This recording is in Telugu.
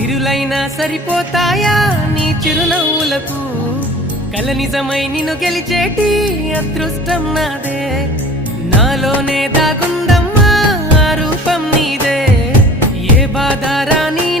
సిరులైనా సరిపోతాయా నీ చిరునవ్వులకు కల నిజమై నిన్ను గెలిచేటి అదృష్టం నాదే నాలోనే దాగుందమ్మా ఆ రూపం నీదే ఏ బాధ రాని